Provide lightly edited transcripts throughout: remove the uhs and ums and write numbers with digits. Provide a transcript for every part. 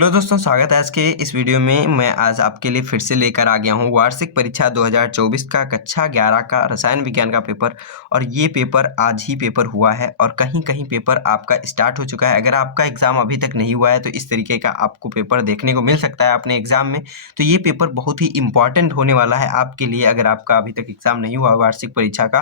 Hello दोस्तों, स्वागत है आज के इस वीडियो में। मैं आज आपके लिए फिर से लेकर आ गया हूँ वार्षिक परीक्षा 2024 का कक्षा 11 का रसायन विज्ञान का पेपर। और ये पेपर आज ही पेपर हुआ है और कहीं कहीं पेपर आपका स्टार्ट हो चुका है। अगर आपका एग्ज़ाम अभी तक नहीं हुआ है तो इस तरीके का आपको पेपर देखने को मिल सकता है अपने एग्ज़ाम में। तो ये पेपर बहुत ही इंपॉर्टेंट होने वाला है आपके लिए। अगर आपका अभी तक एग्ज़ाम नहीं हुआ वार्षिक परीक्षा का,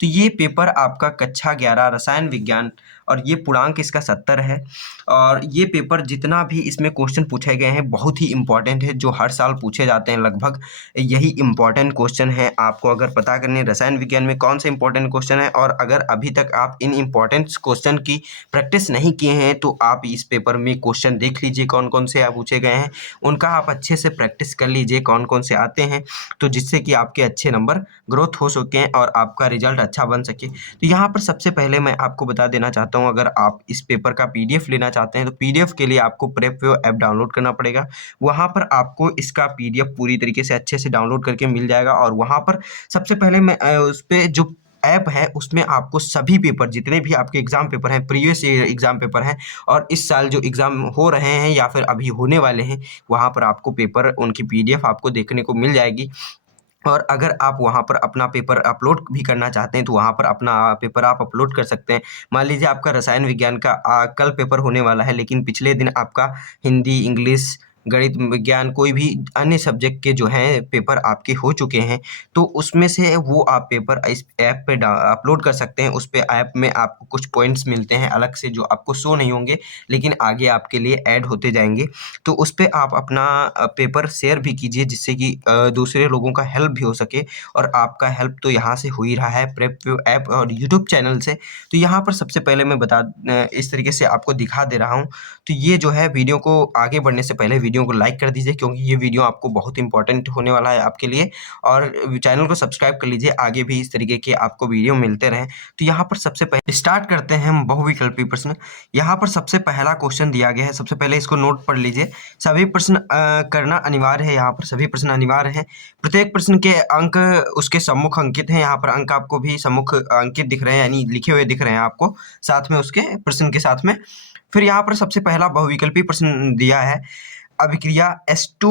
तो ये पेपर आपका कक्षा 11 रसायन विज्ञान और ये पूर्णांक इसका 70 है। और ये पेपर जितना भी इसमें क्वेश्चन पूछे गए हैं बहुत ही इंपॉर्टेंट है, जो हर साल पूछे जाते हैं लगभग यही इंपॉर्टेंट क्वेश्चन है। आपको अगर पता करने रसायन विज्ञान में कौन से इंपॉर्टेंट क्वेश्चन है और अगर अभी तक आप इन इंपॉर्टेंट क्वेश्चन की प्रैक्टिस नहीं किए हैं तो आप इस पेपर में क्वेश्चन देख लीजिए कौन कौन से आप पूछे गए हैं, उनका आप अच्छे से प्रैक्टिस कर लीजिए कौन कौन से आते हैं, तो जिससे कि आपके अच्छे नंबर ग्रोथ हो सकें और आपका रिजल्ट अच्छा बन सके। तो यहाँ पर सबसे पहले मैं आपको बता देना चाहता हूँ, अगर आप इस पेपर का पीडीएफ लेना चाहते हैं तो पीडीएफ के लिए आपको प्रेपव्यू ऐप डाउनलोड करना पड़ेगा। वहाँ पर आपको इसका पीडीएफ पूरी तरीके से अच्छे से डाउनलोड करके मिल जाएगा। और वहाँ पर सबसे पहले मैं उस पर जो ऐप है उसमें आपको सभी पेपर जितने भी आपके एग्जाम पेपर हैं, प्रीवियस ईयर एग्जाम पेपर हैं और इस साल जो एग्जाम हो रहे हैं या फिर अभी होने वाले हैं, वहाँ पर आपको पेपर उनकी पीडीएफ आपको देखने को मिल जाएगी। और अगर आप वहाँ पर अपना पेपर अपलोड भी करना चाहते हैं तो वहाँ पर अपना पेपर आप अपलोड कर सकते हैं। मान लीजिए आपका रसायन विज्ञान का कल पेपर होने वाला है, लेकिन पिछले दिन आपका हिंदी, इंग्लिश, गणित, विज्ञान कोई भी अन्य सब्जेक्ट के जो हैं पेपर आपके हो चुके हैं, तो उसमें से वो आप पेपर इस ऐप पे अपलोड कर सकते हैं। उस पे ऐप में आपको कुछ पॉइंट्स मिलते हैं अलग से जो आपको शो नहीं होंगे, लेकिन आगे आपके लिए ऐड होते जाएंगे। तो उस पे आप अपना पेपर शेयर भी कीजिए जिससे कि दूसरे लोगों का हेल्प भी हो सके। और आपका हेल्प तो यहाँ से हो ही रहा है प्रेपव्यू ऐप और यूट्यूब चैनल से। तो यहाँ पर सबसे पहले मैं इस तरीके से आपको दिखा दे रहा हूँ। तो ये जो है वीडियो को आगे बढ़ने से पहले वीडियो को लाइक कर दीजिए क्योंकि ये वीडियो आपको बहुत इंपॉर्टेंट होने वाला है आपके लिए। और चैनल को सब्सक्राइब कर लीजिए, आगे भी इस तरीके के आपको वीडियो मिलते रहें। तो यहाँ पर सबसे पहले स्टार्ट करते हैं हम बहुविकल्पी प्रश्न। यहाँ पर सबसे पहला क्वेश्चन दिया गया है, सबसे पहले इसको नोट पढ़ लीजिए। सभी प्रश्न करना अनिवार्य है। यहाँ पर सभी प्रश्न अनिवार्य हैं। प्रत्येक प्रश्न के अंक उसके सम्मुख अंकित हैं। यहाँ पर अंक आपको भी सम्मुख अंकित दिख रहे हैं, यानी लिखे हुए दिख रहे हैं आपको साथ में उसके प्रश्न के साथ में। फिर यहाँ पर सबसे पहला बहुविकल्पी प्रश्न दिया है, अभिक्रिया H2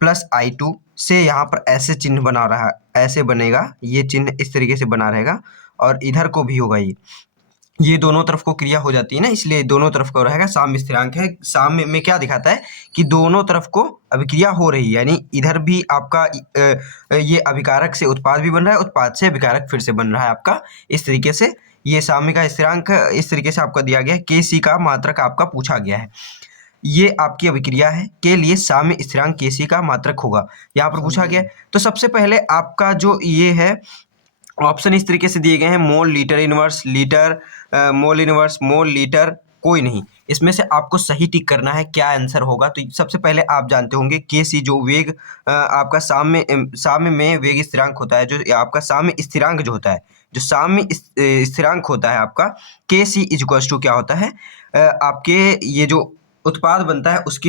प्लस I2 से यहाँ पर ऐसे चिन्ह बना रहा है, ऐसे बनेगा, ये चिन्ह इस तरीके से बना रहेगा और इधर को भी होगा। ये दोनों तरफ को क्रिया हो जाती है ना, इसलिए दोनों तरफ को रहेगा। साम्य स्थिरांक है। साम्य में क्या दिखाता है कि दोनों तरफ को अभिक्रिया हो रही है, यानी इधर भी आपका ये अभिकारक से उत्पाद भी बन रहा है, उत्पाद से अभिकारक फिर से बन रहा है आपका। इस तरीके से ये साम्य का स्थिरांक इस तरीके से आपका दिया गया है। Kc का मात्रक आपका पूछा गया है। ये आपकी अभिक्रिया है के लिए साम्य स्थिरांक Kc का मात्रक होगा, यहाँ पर पूछा गया है। तो सबसे पहले आपका जो ये है ऑप्शन इस तरीके से दिए गए हैं, mole, litre inverse, litre, mole inverse, mole, litre, कोई नहीं। इसमें से आपको सही टिक करना है, क्या आंसर होगा। तो सबसे पहले आप जानते होंगे Kc जो वेग आपका साम्य में वेग स्थिरांक होता है, जो आपका साम्य स्थिरांक जो होता है, जो साम्य स्थिरांक होता है आपका Kc इक्वल्स टू क्या होता है, आपके ये जो उत्पाद बनता है उसकी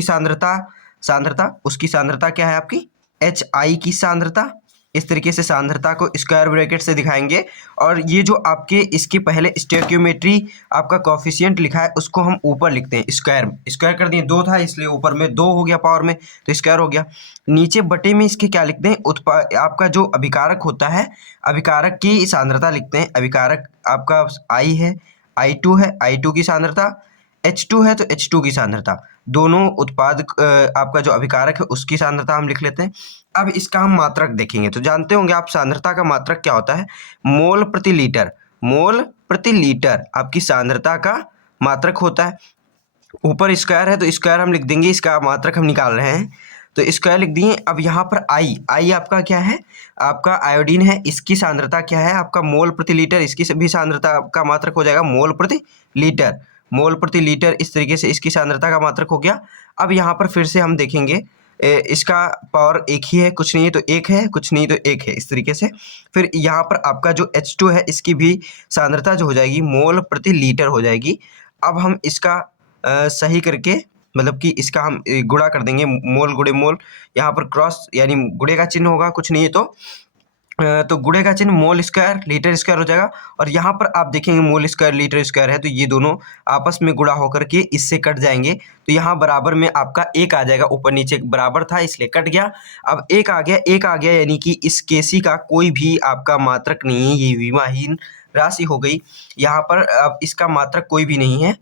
उसकी सांद्रता क्या है आपकी HI की सांद्रता। इस तरीके से सांद्रता को स्क्वायर ब्रैकेट से दिखाएंगे। और ये जो आपके इसके पहले स्टोइकियोमेट्री आपका कॉफिशिएंट लिखा है उसको हम ऊपर लिखते हैं स्क्वायर, स्क्वायर कर दिए, 2 था इसलिए ऊपर में 2 हो गया पावर में, तो स्क्वायर हो गया। नीचे बटे में इसके क्या लिखते हैं, आपका जो अभिकारक होता है, अभिकारक की सांद्रता लिखते हैं। अभिकारक आपका I है, I2 है, I2 की सांद्रता, H2 है तो H2 की सांद्रता, दोनों उत्पाद आपका जो अभिकारक है उसकी सांद्रता हम लिख लेते हैं। अब इसका हम मात्रक देखेंगे तो जानते होंगे आप सांद्रता का मात्रक क्या होता है, मोल प्रति लीटर। मोल प्रति लीटर आपकी सांद्रता का मात्रक होता है। ऊपर स्क्वायर है तो स्क्वायर हम लिख देंगे, इसका मात्रक हम निकाल रहे हैं तो स्क्वायर लिख दिए। अब यहाँ पर आई आपका क्या है, आपका आयोडीन है, इसकी सांद्रता क्या है आपका मोल प्रति लीटर, इसकी भी सांद्रता का मात्रक हो जाएगा मोल प्रति लीटर। मोल प्रति लीटर इस तरीके से इसकी सांद्रता का मात्रक हो गया। अब यहाँ पर फिर से हम देखेंगे इसका पावर एक ही है, कुछ नहीं है तो एक है, कुछ नहीं तो एक है, इस तरीके से। फिर यहाँ पर आपका जो H2 है इसकी भी सांद्रता जो हो जाएगी मोल प्रति लीटर हो जाएगी। अब हम इसका सही करके मतलब कि इसका हम गुणा कर देंगे, मोल गुणे मोल, यहाँ पर क्रॉस यानी गुणे का चिन्ह होगा, कुछ नहीं है तो तो गुणे का चिन्ह मोल स्क्वायर लीटर स्क्वायर हो जाएगा। और यहाँ पर आप देखेंगे मोल स्क्वायर लीटर स्क्वायर है, तो ये दोनों आपस में गुणा होकर के इससे कट जाएंगे। तो यहाँ बराबर में आपका एक आ जाएगा, ऊपर नीचे बराबर था इसलिए कट गया। अब एक आ गया, एक आ गया, यानी कि इस केसी का कोई भी आपका मात्रक नहीं है, ये विमाहीन राशि हो गई। यहाँ पर अब इसका मात्रक कोई भी नहीं है,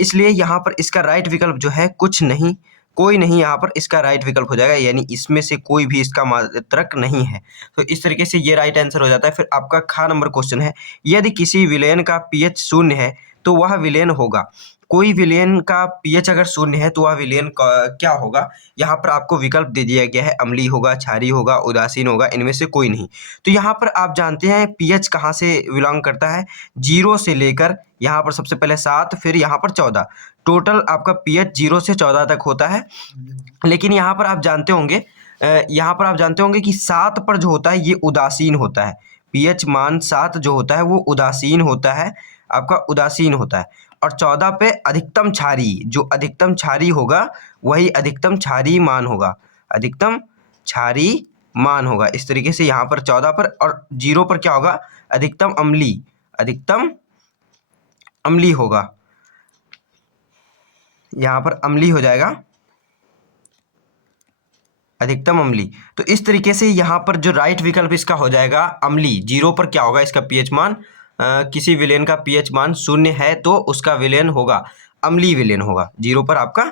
इसलिए यहाँ पर इसका राइट विकल्प जो है कुछ नहीं, कोई नहीं, यहाँ पर इसका राइट विकल्प हो जाएगा, यानी इसमें से कोई भी इसका मात्रक नहीं है। तो इस तरीके से ये राइट आंसर हो जाता है। फिर आपका ख नंबर क्वेश्चन है, यदि किसी विलयन का पीएच शून्य है तो वह विलयन होगा। कोई विलयन का पीएच अगर शून्य है तो वह विलयन क्या होगा। यहाँ पर आपको विकल्प दे दिया गया है, अम्लीय होगा, क्षारीय होगा, उदासीन होगा, इनमें से कोई नहीं। तो यहाँ पर आप जानते हैं पीएच कहाँ से बिलोंग करता है, 0 से लेकर यहाँ पर सबसे पहले 7, फिर यहाँ पर 14, टोटल आपका पीएच 0 से 14 तक होता है। लेकिन यहाँ पर आप जानते होंगे कि 7 पर जो होता है ये उदासीन होता है। पीएच मान 7 जो होता है वो उदासीन होता है, आपका उदासीन होता है। और 14 पे अधिकतम क्षारीय, जो अधिकतम क्षारीय होगा वही अधिकतम क्षारीय मान होगा, अधिकतम क्षारीय मान होगा। इस तरीके से यहाँ पर 14 पर, और 0 पर क्या होगा, अधिकतम अम्लीय, अधिकतम अम्लीय होगा, यहाँ पर अम्लीय हो जाएगा, अधिकतम अम्लीय। तो इस तरीके से यहाँ पर जो राइट विकल्प इसका हो जाएगा अम्लीय। 0 पर क्या होगा, इसका पीएच मान, किसी विलयन का पीएच मान 0 है तो उसका विलयन होगा अम्लीय विलयन होगा, 0 पर आपका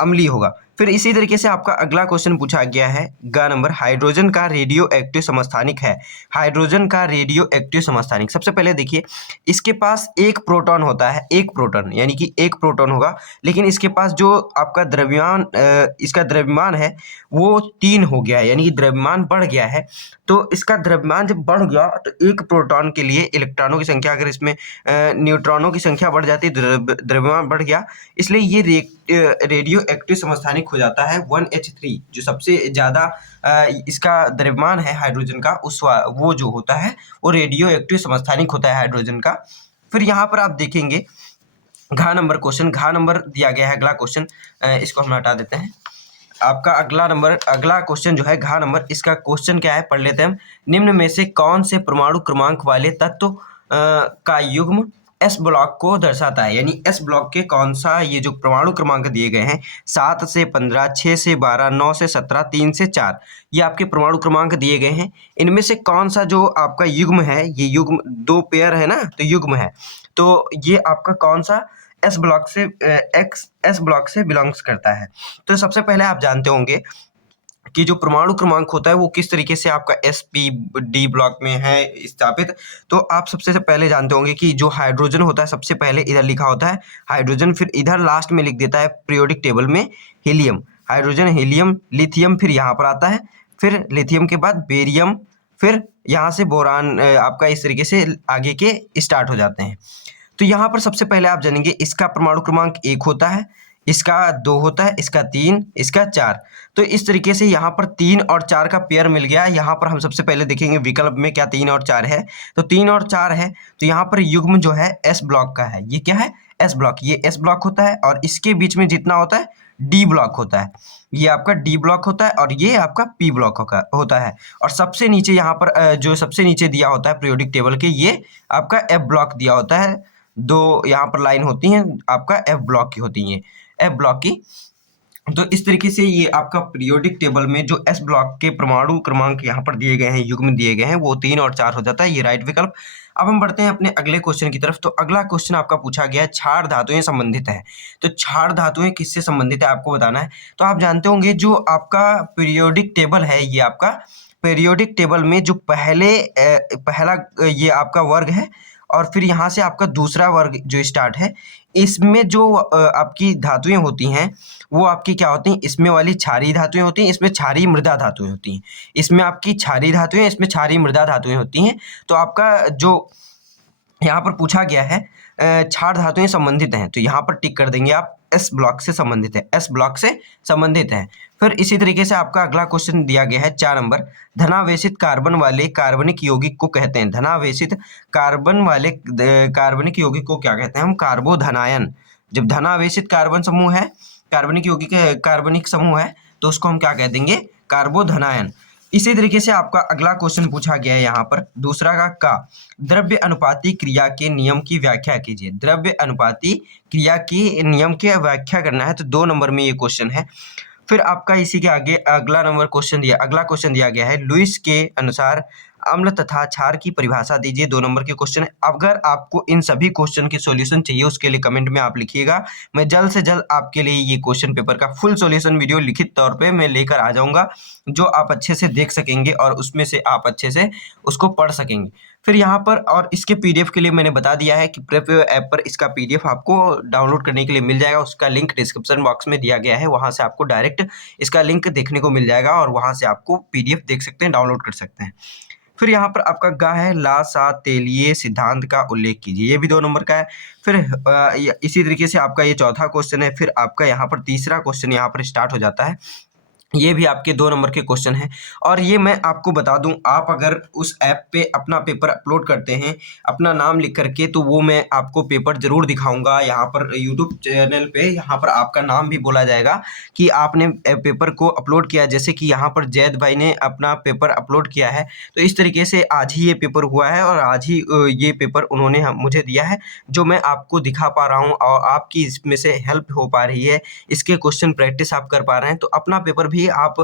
अम्लीय होगा। फिर इसी तरीके से आपका अगला क्वेश्चन पूछा गया है, ग नंबर, हाइड्रोजन का रेडियो एक्टिव समस्थानिक है। हाइड्रोजन का रेडियो एक्टिव समस्थानिक, सबसे पहले देखिए इसके पास एक प्रोटॉन होता है, एक प्रोटॉन, यानी कि एक प्रोटॉन होगा। लेकिन इसके पास जो आपका द्रव्यमान, इसका द्रव्यमान है वो 3 हो गया है, यानी कि द्रव्यमान बढ़ गया है। तो इसका द्रव्यमान जब बढ़ गया तो एक प्रोटॉन के लिए इलेक्ट्रॉनों की संख्या, अगर इसमें न्यूट्रॉनों की संख्या बढ़ जाती है, द्रव्यमान बढ़ गया, इसलिए ये रेडियो एक्टिव समस्थानिक हो जाता है 1H3। जो सबसे ज़्यादा इसका द्रव्यमान है हाइड्रोजन का, वो जो होता है वो रेडियो एक्टिव समस्थानिक होता है हाइड्रोजन का। फिर यहाँ पर आप देखेंगे घ नंबर क्वेश्चन, घ नंबर दिया गया है अगला क्वेश्चन, इसको हम हटा देते हैं। आपका अगला क्वेश्चन जो है घ नंबर, इसका क्वेश्चन क्या है पढ़ लेते हैं हम। निम्न में से कौन से परमाणु क्रमांक वाले तत्व का युग्म एस ब्लॉक को दर्शाता है, यानी एस ब्लॉक के कौन सा, ये जो परमाणु क्रमांक दिए गए हैं 7 से 15, 6 से 12, 9 से 17, 3 से 4, ये आपके परमाणु क्रमांक दिए गए हैं। इनमें से कौन सा जो आपका युग्म है, ये युग्म 2 पेयर है ना, तो युग्म है, तो ये आपका कौन सा एस ब्लॉक से बिलोंग्स करता है। तो सबसे पहले आप जानते होंगे कि जो परमाणु क्रमांक होता है वो किस तरीके से आपका sp-d ब्लॉक में है स्थापित। तो आप सबसे पहले जानते होंगे कि जो हाइड्रोजन होता है सबसे पहले इधर लिखा होता है हाइड्रोजन, फिर इधर लास्ट में लिख देता है पीरियोडिक टेबल में हीलियम, हाइड्रोजन, हीलियम, लिथियम, फिर यहाँ पर आता है, फिर लिथियम के बाद बेरियम, फिर यहाँ से बोरान, आपका इस तरीके से आगे के स्टार्ट हो जाते हैं। तो यहाँ पर सबसे पहले आप जानेंगे इसका परमाणु क्रमांक 1 होता है, इसका 2 होता है, इसका 3, इसका 4। तो इस तरीके से यहाँ पर 3 और 4 का पेयर मिल गया। यहाँ पर हम सबसे पहले देखेंगे विकल्प में क्या 3 और 4 है, तो 3 और 4 है, तो यहाँ पर युग्म जो है एस ब्लॉक का है। ये क्या है, एस ब्लॉक, ये एस ब्लॉक होता है, और इसके बीच में जितना होता है डी ब्लॉक होता है, ये आपका डी ब्लॉक होता है, और ये आपका पी ब्लॉक होता है। और सबसे नीचे यहाँ पर जो सबसे नीचे दिया होता है पीरियोडिक टेबल के, ये आपका एफ ब्लॉक दिया होता है। 2 यहाँ पर लाइन होती हैं आपका एफ ब्लॉक की होती हैं, एफ ब्लॉक की। तो इस तरीके से ये आपका पीरियोडिक टेबल में जो एस ब्लॉक के परमाणु क्रमांक यहाँ पर दिए गए हैं, युग्म दिए गए हैं, वो 3 और 4 हो जाता है, ये राइट विकल्प। अब हम बढ़ते हैं अपने अगले क्वेश्चन की तरफ। तो अगला क्वेश्चन आपका पूछा गया है क्षार धातुएं संबंधित है। तो क्षार धातुएं किससे संबंधित है आपको बताना है। तो आप जानते होंगे जो आपका पीरियोडिक टेबल है, ये आपका पीरियोडिक टेबल में जो पहला ये आपका वर्ग है, और फिर यहाँ से आपका दूसरा वर्ग जो स्टार्ट है, इसमें जो आपकी धातुएं होती हैं वो आपकी क्या होती हैं, इसमें वाली क्षारीय धातुएं होती हैं, इसमें क्षारीय मृदा धातुएं होती हैं, इसमें आपकी क्षारीय धातुएं, इसमें क्षारीय मृदा धातुएं होती हैं। तो आपका जो यहाँ पर पूछा गया है क्षार धातुएं संबंधित हैं, तो यहाँ पर टिक कर देंगे आप, एस ब्लॉक से संबंधित है, एस ब्लॉक से संबंधित है। फिर इसी तरीके से आपका अगला क्वेश्चन दिया गया है 4 नंबर, धनावेशित कार्बन वाले कार्बनिक यौगिक को कहते हैं, धनावेशित कार्बन वाले कार्बनिक यौगिक को क्या कहते हैं हम, कार्बोधनायन। जब धनावेशित कार्बन समूह है, कार्बनिक यौगिक कार्बनिक समूह है, तो उसको हम क्या कह देंगे, कार्बोधनायन। इसी तरीके से आपका अगला क्वेश्चन पूछा गया है यहाँ पर दूसरा का द्रव्य अनुपाती क्रिया के नियम की व्याख्या कीजिए। द्रव्य अनुपाती क्रिया की नियम की व्याख्या करना है, तो 2 नंबर में ये क्वेश्चन है। फिर आपका इसी के आगे अगला क्वेश्चन दिया गया है, लुईस के अनुसार अम्ल तथा क्षार की परिभाषा दीजिए। 2 नंबर के क्वेश्चन है। अगर आपको इन सभी क्वेश्चन के सॉल्यूशन चाहिए, उसके लिए कमेंट में आप लिखिएगा। मैं जल्द से जल्द आपके लिए ये क्वेश्चन पेपर का फुल सॉल्यूशन वीडियो लिखित तौर पे मैं लेकर आ जाऊंगा, जो आप अच्छे से देख सकेंगे और उसमें से आप अच्छे से उसको पढ़ सकेंगे। फिर यहाँ पर और इसके पीडीएफ के लिए मैंने बता दिया है कि प्रेप ऐप पर इसका पीडीएफ आपको डाउनलोड करने के लिए मिल जाएगा। उसका लिंक डिस्क्रिप्शन बॉक्स में दिया गया है, वहाँ से आपको डायरेक्ट इसका लिंक देखने को मिल जाएगा और वहाँ से आपको पीडीएफ देख सकते हैं, डाउनलोड कर सकते हैं। फिर यहाँ पर आपका गा है लासातेलिये सिद्धांत का उल्लेख कीजिए। ये भी 2 नंबर का है। फिर इसी तरीके से आपका ये चौथा क्वेश्चन है। फिर आपका यहाँ पर तीसरा क्वेश्चन यहाँ पर स्टार्ट हो जाता है। ये भी आपके 2 नंबर के क्वेश्चन हैं और ये मैं आपको बता दूं, आप अगर उस ऐप पे अपना पेपर अपलोड करते हैं अपना नाम लिख करके, तो वो मैं आपको पेपर ज़रूर दिखाऊंगा यहाँ पर यूट्यूब चैनल पे। यहाँ पर आपका नाम भी बोला जाएगा कि आपने पेपर को अपलोड किया। जैसे कि यहाँ पर जैद भाई ने अपना पेपर अपलोड किया है, तो इस तरीके से आज ही ये पेपर हुआ है और आज ही ये पेपर उन्होंने मुझे दिया है, जो मैं आपको दिखा पा रहा हूँ और आपकी इसमें से हेल्प हो पा रही है। इसके क्वेश्चन प्रैक्टिस आप कर पा रहे हैं, तो अपना पेपर भी आप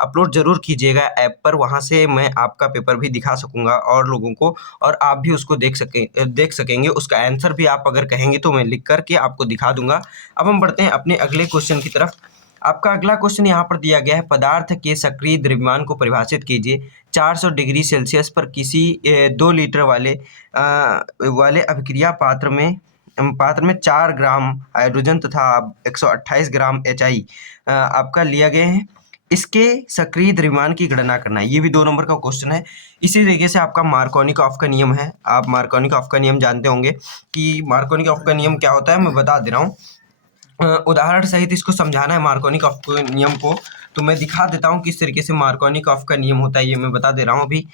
अपलोड ज़रूर कीजिएगा ऐप पर। वहाँ से मैं आपका पेपर भी दिखा सकूँगा और लोगों को, और आप भी उसको देख सकेंगे। उसका आंसर भी आप अगर कहेंगे तो मैं लिख करके आपको दिखा दूंगा। अब हम बढ़ते हैं अपने अगले क्वेश्चन की तरफ। आपका अगला क्वेश्चन यहाँ पर दिया गया है, पदार्थ के सक्रिय द्रव्यमान को परिभाषित कीजिए। 400 डिग्री सेल्सियस पर किसी 2 लीटर वाले अभिक्रिया पात्र में 4 ग्राम हाइड्रोजन तथा 128 ग्राम HI आपका लिया गए हैं। इसके सक्रिय द्रव्यमान की गणना करना है। ये भी 2 नंबर का क्वेश्चन है। इसी तरीके से आपका मार्कोनिकॉफ का नियम है। आप मार्कोनिकॉफ का नियम जानते होंगे कि मार्कोनिकॉफ का नियम क्या होता है, मैं बता दे रहा हूँ। उदाहरण सहित इसको समझाना है मार्कोनिकॉफ के नियम को, तो मैं दिखा देता हूँ किस तरीके से मार्कोनिकॉफ का नियम होता है। ये मैं बता दे रहा हूँ अभी।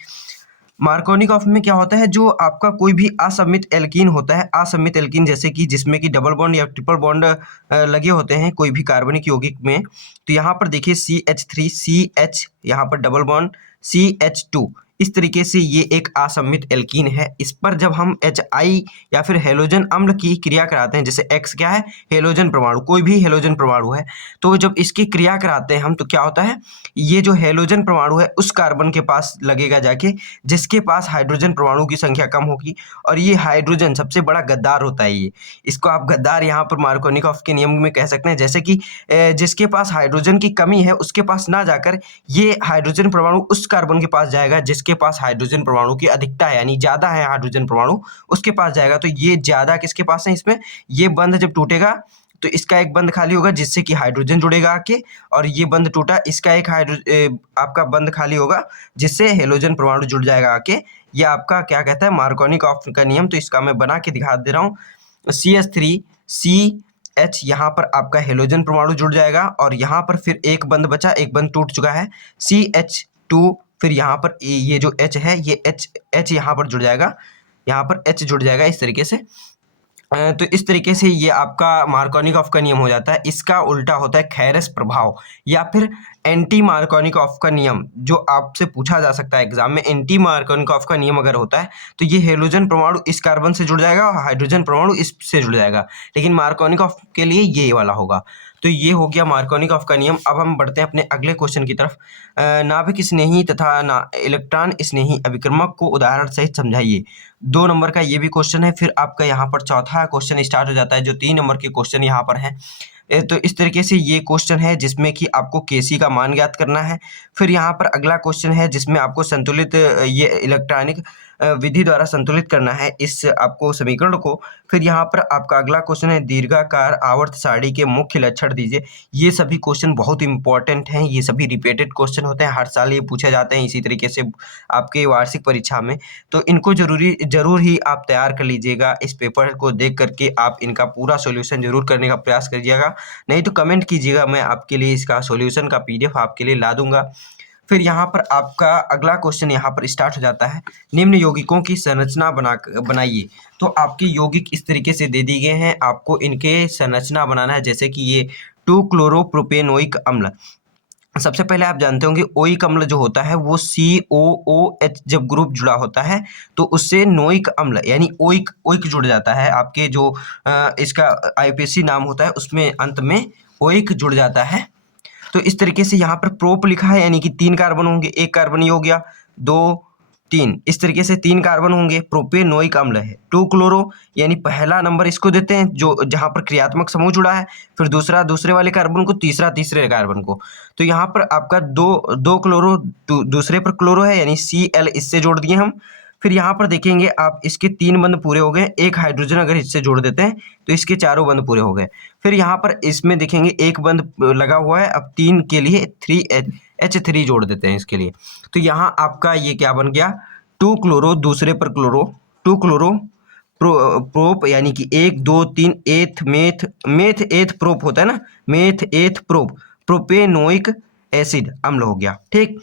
मार्कोनिकॉफ में क्या होता है, जो आपका कोई भी असमित एल्कीन होता है, असमित एल्कीन जैसे कि जिसमें कि डबल बॉन्ड या ट्रिपल बॉन्ड लगे होते हैं कोई भी कार्बनिक यौगिक में, तो यहाँ पर देखिए CH3 CH, यहाँ पर डबल बॉन्ड CH2, इस तरीके से ये एक असमित एल्कीन है। इस पर जब हम HI या फिर हेलोजन अम्ल की क्रिया कराते हैं, जैसे X क्या है, हेलोजन परमाणु, कोई भी हेलोजन परमाणु है, तो जब इसकी क्रिया कराते हैं हम, तो क्या होता है, ये जो हेलोजन परमाणु है उस कार्बन के पास लगेगा जाके जिसके पास हाइड्रोजन परमाणु की संख्या कम होगी, और ये हाइड्रोजन सबसे बड़ा गद्दार होता है। ये इसको आप गद्दार यहाँ पर मार्कोनिकॉफ के नियम में कह सकते हैं। जैसे कि जिसके पास हाइड्रोजन की कमी है उसके पास ना जाकर ये हाइड्रोजन परमाणु उस कार्बन के पास जाएगा जिसके पास हाइड्रोजन परमाणु की अधिकता है, यानी ज़्यादा है हाइड्रोजन परमाणु, उसके पास जाएगा। तो ये ज़्यादा किसके पास है, इसमें ये बंध जब टूटेगा तो इसका एक बंध खाली होगा जिससे कि हाइड्रोजन जुड़ेगा आके, और ये बंध टूटा, इसका एक आपका बंध खाली होगा जिससे हेलोजन परमाणु जुड़ जाएगा आके। ये आपका क्या कहता है, मार्कोनिकॉफ का नियम। तो इसका मैं बना के दिखा दे रहा हूँ। CH3 CH, यहाँ पर आपका हेलोजन परमाणु जुड़ जाएगा और यहाँ पर फिर एक बंध बचा, एक बंध टूट चुका है, CH2, फिर यहाँ पर ये जो H है, ये H यहाँ पर जुड़ जाएगा, यहाँ पर H जुड़ जाएगा इस तरीके से। तो इस तरीके से ये आपका मार्कोनिकॉफ का नियम हो जाता है। इसका उल्टा होता है खैरस प्रभाव या फिर एंटी मार्कोनिकॉफ का नियम, जो आपसे पूछा जा सकता है एग्जाम में। एंटी मार्कोनिकॉफ का नियम अगर होता है तो ये हेलोजन परमाणु इस कार्बन से जुड़ जाएगा और हाइड्रोजन परमाणु इससे जुड़ जाएगा, लेकिन मार्कोनिकॉफ के लिए ये वाला होगा। तो ये हो गया मार्कोनिकॉफ का नियम। अब हम बढ़ते हैं अपने अगले क्वेश्चन की तरफ। नाभिक स्नेही तथा इलेक्ट्रॉन स्नेही अभिक्रमक को उदाहरण सहित समझाइए। 2 नंबर का ये भी क्वेश्चन है। फिर आपका यहाँ पर चौथा क्वेश्चन स्टार्ट हो जाता है, जो 3 नंबर के क्वेश्चन यहाँ पर है। तो इस तरीके से ये क्वेश्चन है जिसमें कि आपको Kc का मान ज्ञात करना है। फिर यहाँ पर अगला क्वेश्चन है जिसमें आपको संतुलित ये इलेक्ट्रॉनिक विधि द्वारा संतुलित करना है इस आपको समीकरण को। फिर यहाँ पर आपका अगला क्वेश्चन है, दीर्घाकार आवर्त सारणी के मुख्य लक्षण दीजिए। ये सभी क्वेश्चन बहुत इंपॉर्टेंट हैं, ये सभी रिपीटेड क्वेश्चन होते हैं, हर साल ये पूछे जाते हैं इसी तरीके से आपके वार्षिक परीक्षा में। तो इनको जरूर ही आप तैयार कर लीजिएगा। इस पेपर को देख करके आप इनका पूरा सोल्यूशन जरूर करने का प्रयास करिएगा, नहीं तो कमेंट कीजिएगा, मैं आपके लिए इसका सोल्यूशन का PDF आपके लिए ला दूंगा। फिर यहाँ पर आपका अगला क्वेश्चन यहाँ पर स्टार्ट हो जाता है, निम्न यौगिकों की संरचना बनाइए। तो आपके यौगिक इस तरीके से दे दिए गए हैं, आपको इनके संरचना बनाना है। जैसे कि ये 2 क्लोरोप्रोपेनोइक अम्ल, सबसे पहले आप जानते होंगे ओइक अम्ल जो होता है वो COOH जब ग्रुप जुड़ा होता है तो उससे नोइक अम्ल यानी ओइक ओइक जुड़ जाता है। आपके जो इसका IUPAC नाम होता है उसमें अंत में ओइक जुड़ जाता है। तो इस तरीके से यहाँ पर प्रोप लिखा है यानी कि 3 कार्बन होंगे, एक कार्बन ये हो गया, 2 3 इस तरीके से 3 कार्बन होंगे, प्रोपेनोइक अम्ल है। 2 क्लोरो यानी पहला नंबर इसको देते हैं जो जहाँ पर क्रियात्मक समूह जुड़ा है, फिर दूसरा दूसरे वाले कार्बन को, तीसरा तीसरे कार्बन को। तो यहाँ पर आपका दो क्लोरो दूसरे पर क्लोरो है यानी Cl इससे जोड़ दिए हम। फिर यहाँ पर देखेंगे आप इसके 3 बंध पूरे हो गए, एक हाइड्रोजन अगर इससे जोड़ देते हैं तो इसके चारों बंध पूरे हो गए। फिर यहाँ पर इसमें देखेंगे एक बंध लगा हुआ है, अब 3 के लिए H3 जोड़ देते हैं इसके लिए। तो यहाँ आपका ये क्या बन गया, 2 क्लोरो दूसरे पर क्लोरो, 2 क्लोरो प्रोप यानी कि 1 2 3 एथ मेथ एथ प्रोप होता है ना, मेथ एथ प्रोप, प्रोपेनोइक एसिड अम्ल हो गया। ठीक,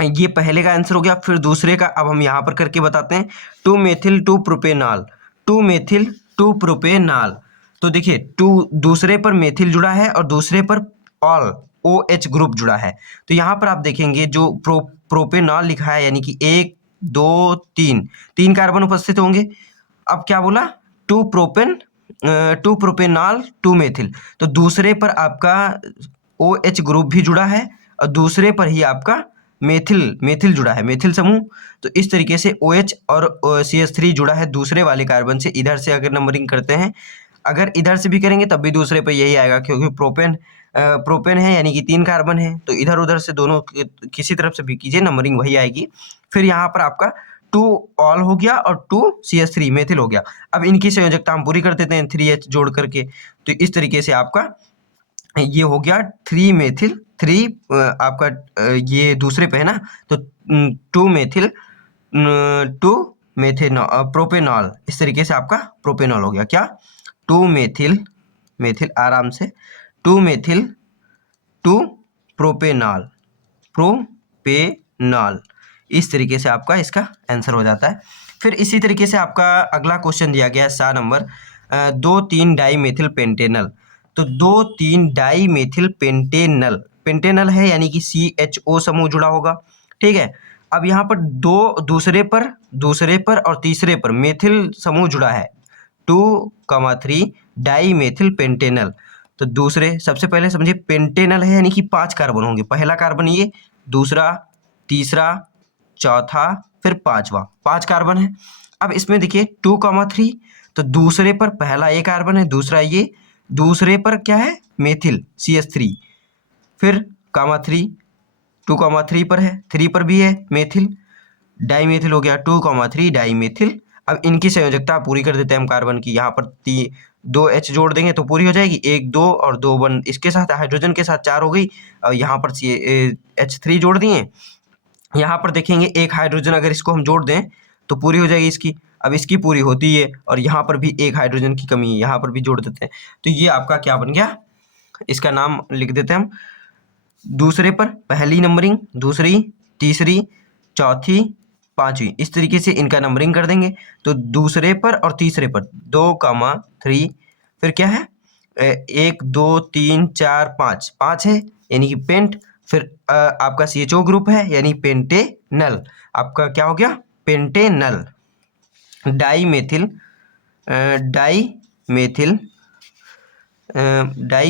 ये पहले का आंसर हो गया। फिर दूसरे का अब हम यहाँ पर करके बताते हैं, 2 मेथिल 2 प्रोपेनॉल, 2 मेथिल 2 प्रोपेनॉल। तो देखिए 2 दूसरे पर मेथिल जुड़ा है और दूसरे पर ऑल OH ग्रुप जुड़ा है। तो यहाँ पर आप देखेंगे जो प्रोपेनॉल लिखा है यानी कि 1 2 3 कार्बन उपस्थित होंगे। अब क्या बोला, 2 प्रोपेनॉल 2 मेथिल, तो दूसरे पर आपका OH ग्रुप भी जुड़ा है और दूसरे पर ही आपका मेथिल जुड़ा है, मेथिल समूह। तो इस तरीके से OH और CH3 जुड़ा है दूसरे वाले कार्बन से। इधर से अगर नंबरिंग करते हैं, अगर इधर से भी करेंगे तब भी दूसरे पे यही आएगा क्योंकि प्रोपेन है यानी कि 3 कार्बन है, तो इधर उधर से दोनों किसी तरफ से भी कीजिए नंबरिंग वही आएगी। फिर यहाँ पर आपका 2 ऑल हो गया और 2 CH3 मेथिल हो गया। अब इनकी संयोजकता हम पूरी कर देते हैं 3H जोड़ करके। तो इस तरीके से आपका ये हो गया 3 मेथिल 3 आपका ये दूसरे पे है ना, तो 2 मेथिल 2 प्रोपेनॉल, इस तरीके से आपका प्रोपेनॉल हो गया। क्या, 2 मेथिल आराम से 2 मेथिल 2 प्रोपेनॉल, इस तरीके से आपका इसका आंसर हो जाता है। फिर इसी तरीके से आपका अगला क्वेश्चन दिया गया है 7 नंबर, 2,3 डाई मेथिल पेंटेनल। तो 2,3 डाई मेथिल पेंटेनल है यानी कि CHO समूह जुड़ा होगा। ठीक है, अब यहाँ पर दूसरे पर और तीसरे पर मेथिल समूह जुड़ा है, 2,3 डाई मेथिल पेंटेनल। तो दूसरे सबसे पहले समझिए पेंटेनल है यानी कि 5 कार्बन होंगे, पहला कार्बन ये, दूसरा, तीसरा, चौथा, फिर पांचवा, 5 कार्बन है। अब इसमें देखिए 2,3, तो दूसरे पर पहला एक कार्बन है, दूसरा ये, दूसरे पर क्या है, मेथिल CH3, फिर (3) 2,3 पर है, 3 पर भी है मेथिल, डाई मेथिल हो गया 2,3 डाई मेथिल। अब इनकी संयोजकता पूरी कर देते हैं हम कार्बन की, यहाँ पर 2 H जोड़ देंगे तो पूरी हो जाएगी, 1 2 और 2 1 इसके साथ हाइड्रोजन के साथ 4 हो गई, और यहाँ पर H3 जोड़ दिए। यहाँ पर देखेंगे एक हाइड्रोजन अगर इसको हम जोड़ दें तो पूरी हो जाएगी इसकी। अब इसकी पूरी होती है और यहाँ पर भी एक हाइड्रोजन की कमी है, यहाँ पर भी जोड़ देते हैं। तो ये आपका क्या बन गया, इसका नाम लिख देते हैं हम, दूसरे पर पहली नंबरिंग, दूसरी, तीसरी, चौथी, पांचवी, इस तरीके से इनका नंबरिंग कर देंगे। तो दूसरे पर और तीसरे पर 2,3, फिर क्या है, 1 2 3 4 5 5 है यानी कि पेंट। फिर आपका CHO ग्रुप है यानी पेंटेनल, आपका क्या हो गया, पेंटेनल। डाई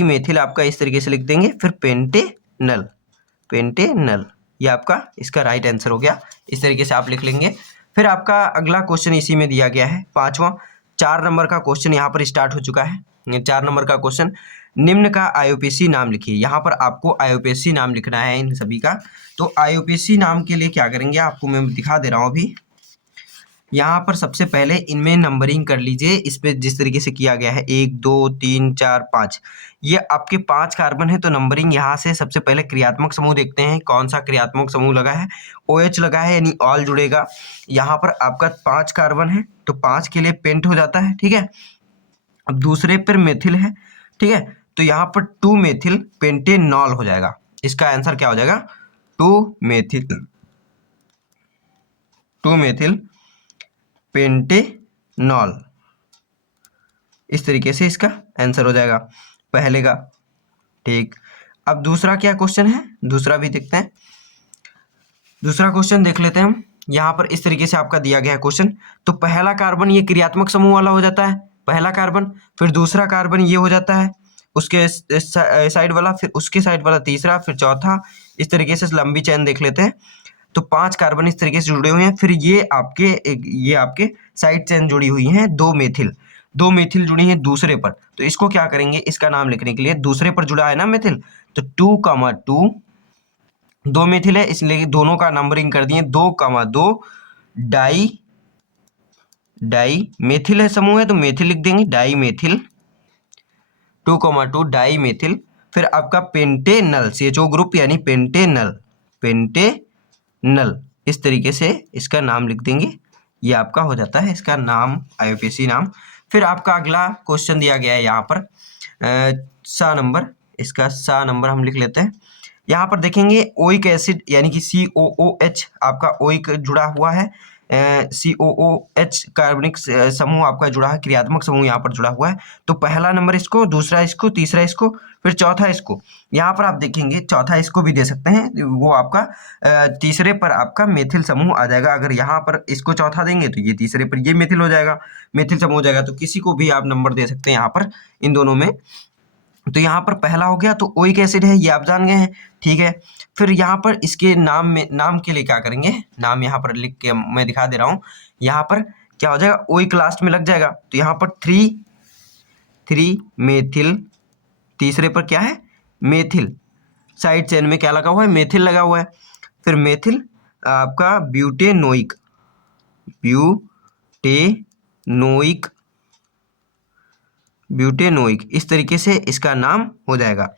मेथिल आपका इस तरीके से लिख देंगे, फिर पेंटेनल, ये आपका इसका राइट आंसर हो गया। इस तरीके से आप लिख लेंगे। फिर आपका अगला क्वेश्चन इसी में दिया गया है, 5वां 4 नंबर का क्वेश्चन यहाँ पर स्टार्ट हो चुका है। 4 नंबर का क्वेश्चन, निम्न का IUPAC नाम लिखिए। यहाँ पर आपको IUPAC नाम लिखना है इन सभी का। तो IUPAC नाम के लिए क्या करेंगे, आपको मैं दिखा दे रहा हूँ अभी। यहाँ पर सबसे पहले इनमें नंबरिंग कर लीजिए, इस पे जिस तरीके से किया गया है 1 2 3 4 5, ये आपके 5 कार्बन है। तो नंबरिंग यहाँ से सबसे पहले क्रियात्मक समूह देखते हैं, कौन सा क्रियात्मक समूह लगा है, OH लगा है यानी ऑल जुड़ेगा। यहाँ पर आपका 5 कार्बन है तो 5 के लिए पेंट हो जाता है। ठीक है, अब दूसरे पर मेथिल है, ठीक है, तो यहाँ पर 2 मेथिल पेंटेनॉल हो जाएगा। इसका आंसर क्या हो जाएगा, 2 मेथिल पेंटेनॉल, इस तरीके से इसका आंसर हो जाएगा पहले का। ठीक, अब दूसरा क्या क्वेश्चन है, दूसरा भी देखते हैं। दूसरा क्वेश्चन देख लेते हैं हम। यहाँ पर इस तरीके से आपका दिया गया है क्वेश्चन। तो पहला कार्बन ये क्रियात्मक समूह वाला हो जाता है, पहला कार्बन, फिर दूसरा कार्बन ये हो जाता है उसके साइड वाला, फिर उसके साइड वाला तीसरा, फिर चौथा, इस तरीके से लंबी चेन देख लेते हैं। तो 5 कार्बन इस तरीके से जुड़े हुए हैं। फिर ये आपके साइड चेन जुड़ी हुई हैं, 2 मेथिल जुड़ी हैं दूसरे पर। तो इसको क्या करेंगे, इसका नाम लिखने के लिए, दूसरे पर जुड़ा है ना मेथिल, तो 2,2, 2 मेथिल है इसलिए दोनों का नंबरिंग कर दिए, 2,2 डाई मेथिल है, समूह है तो मेथिल लिख देंगे, डाई मेथिल, 2,2 डाई मेथिल। फिर आपका पेंटेनल, CHO ग्रुप यानी पेंटेनल, इस तरीके से इसका नाम लिख देंगे। ये आपका हो जाता है इसका नाम, IUPAC नाम। फिर आपका अगला क्वेश्चन दिया गया है यहाँ पर सा नंबर, इसका सा नंबर हम लिख लेते हैं। यहाँ पर देखेंगे ओइक एसिड यानी कि COOH आपका ओइक जुड़ा हुआ है, COOH कार्बनिक समूह आपका जुड़ा है, क्रियात्मक समूह यहाँ पर जुड़ा हुआ है। तो पहला नंबर इसको, दूसरा इसको, तीसरा इसको, फिर चौथा इसको। यहाँ पर आप देखेंगे चौथा इसको भी दे सकते हैं, वो आपका तीसरे पर आपका मेथिल समूह आ जाएगा। अगर यहाँ पर इसको चौथा देंगे तो ये तीसरे पर ये मेथिल हो जाएगा, मेथिल समूह हो जाएगा। तो किसी को भी आप नंबर दे सकते हैं यहाँ पर इन दोनों में। तो यहाँ पर पहला हो गया, तो ओइक एसिड है, ये आप जान गए हैं, ठीक है। फिर यहाँ पर इसके नाम के लिए क्या करेंगे, नाम यहाँ पर लिख के मैं दिखा दे रहा हूँ। यहाँ पर क्या हो जाएगा, ओइक लास्ट में लग जाएगा, तो यहाँ पर 3 मेथिल, तीसरे पर क्या है, मेथिल, साइड चेन में क्या लगा हुआ है, मेथिल लगा हुआ है। फिर मेथिल आपका ब्यूटेनोइक, इस तरीके से इसका नाम हो जाएगा।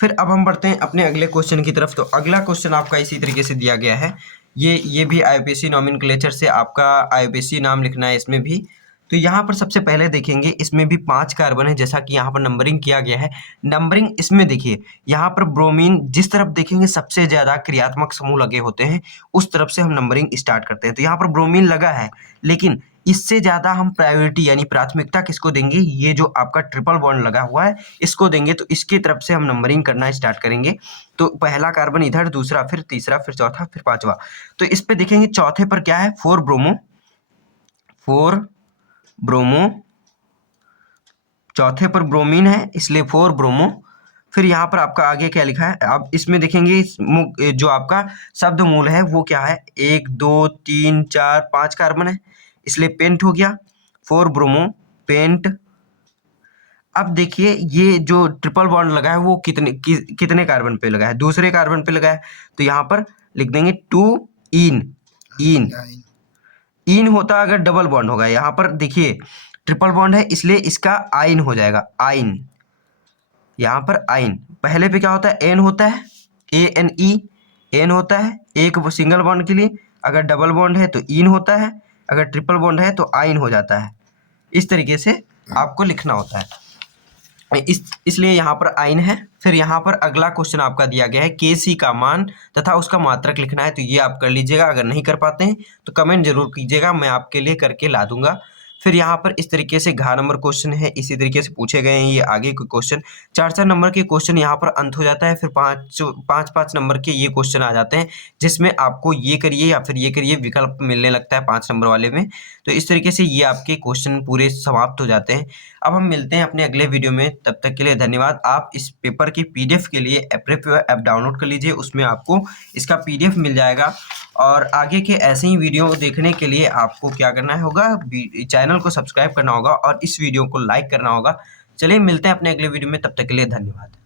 फिर अब हम बढ़ते हैं अपने अगले क्वेश्चन की तरफ। तो अगला क्वेश्चन आपका इसी तरीके से दिया गया है, ये भी IUPAC नॉमेनक्लेचर से आपका IUPAC नाम लिखना है इसमें भी। तो यहाँ पर सबसे पहले देखेंगे, इसमें भी 5 कार्बन है, जैसा कि यहाँ पर नंबरिंग किया गया है। नंबरिंग इसमें देखिए, यहाँ पर ब्रोमीन जिस तरफ देखेंगे सबसे ज़्यादा क्रियात्मक समूह लगे होते हैं, उस तरफ से हम नंबरिंग स्टार्ट करते हैं। तो यहाँ पर ब्रोमीन लगा है, लेकिन इससे ज़्यादा हम प्रायोरिटी यानी प्राथमिकता किसको देंगे, ये जो आपका ट्रिपल बॉन्ड लगा हुआ है इसको देंगे। तो इसकी तरफ से हम नंबरिंग करना स्टार्ट करेंगे। तो पहला कार्बन इधर, दूसरा, फिर तीसरा, फिर चौथा, फिर पांचवा। तो इस पे देखेंगे चौथे पर क्या है, 4 ब्रोमो, चौथे पर ब्रोमीन है इसलिए 4 ब्रोमो। फिर यहाँ पर आपका आगे क्या लिखा है, अब इसमें देखेंगे जो आपका शब्द मूल है वो क्या है, 1 2 3 4 5 कार्बन है इसलिए पेंट हो गया, 4 ब्रोमो पेंट। अब देखिए ये जो ट्रिपल बॉन्ड लगा है वो कितने कार्बन पे लगा है, दूसरे कार्बन पे लगा है। तो यहाँ पर लिख देंगे 2 इन होता अगर डबल बॉन्ड होगा। यहाँ पर देखिए ट्रिपल बॉन्ड है इसलिए इसका आइन हो जाएगा, आइन। यहाँ पर आइन पहले पे क्या होता है, एन होता है, ANE, एन होता है एक सिंगल बॉन्ड के लिए। अगर डबल बॉन्ड है तो इन होता है, अगर ट्रिपल बॉन्ड है तो आइन हो जाता है। इस तरीके से आपको लिखना होता है, इसलिए यहाँ पर आइन है। फिर यहाँ पर अगला क्वेश्चन आपका दिया गया है, Kc का मान तथा उसका मात्रक लिखना है। तो ये आप कर लीजिएगा, अगर नहीं कर पाते हैं तो कमेंट जरूर कीजिएगा, मैं आपके लिए करके ला दूंगा। फिर यहाँ पर इस तरीके से घ नंबर क्वेश्चन है, इसी तरीके से पूछे गए हैं ये आगे के क्वेश्चन। 4 नंबर के क्वेश्चन यहाँ पर अंत हो जाता है। फिर 5 नंबर के ये क्वेश्चन आ जाते हैं जिसमें आपको ये करिए या फिर ये करिए विकल्प मिलने लगता है 5 नंबर वाले में। तो इस तरीके से ये आपके क्वेश्चन पूरे समाप्त हो जाते हैं। अब हम मिलते हैं अपने अगले वीडियो में, तब तक के लिए धन्यवाद। आप इस पेपर की PDF के लिए ऐप डाउनलोड कर लीजिए, उसमें आपको इसका PDF मिल जाएगा। और आगे के ऐसे ही वीडियो देखने के लिए आपको क्या करना होगा, चैनल को सब्सक्राइब करना होगा और इस वीडियो को लाइक करना होगा। चलिए मिलते हैं अपने अगले वीडियो में, तब तक के लिए धन्यवाद।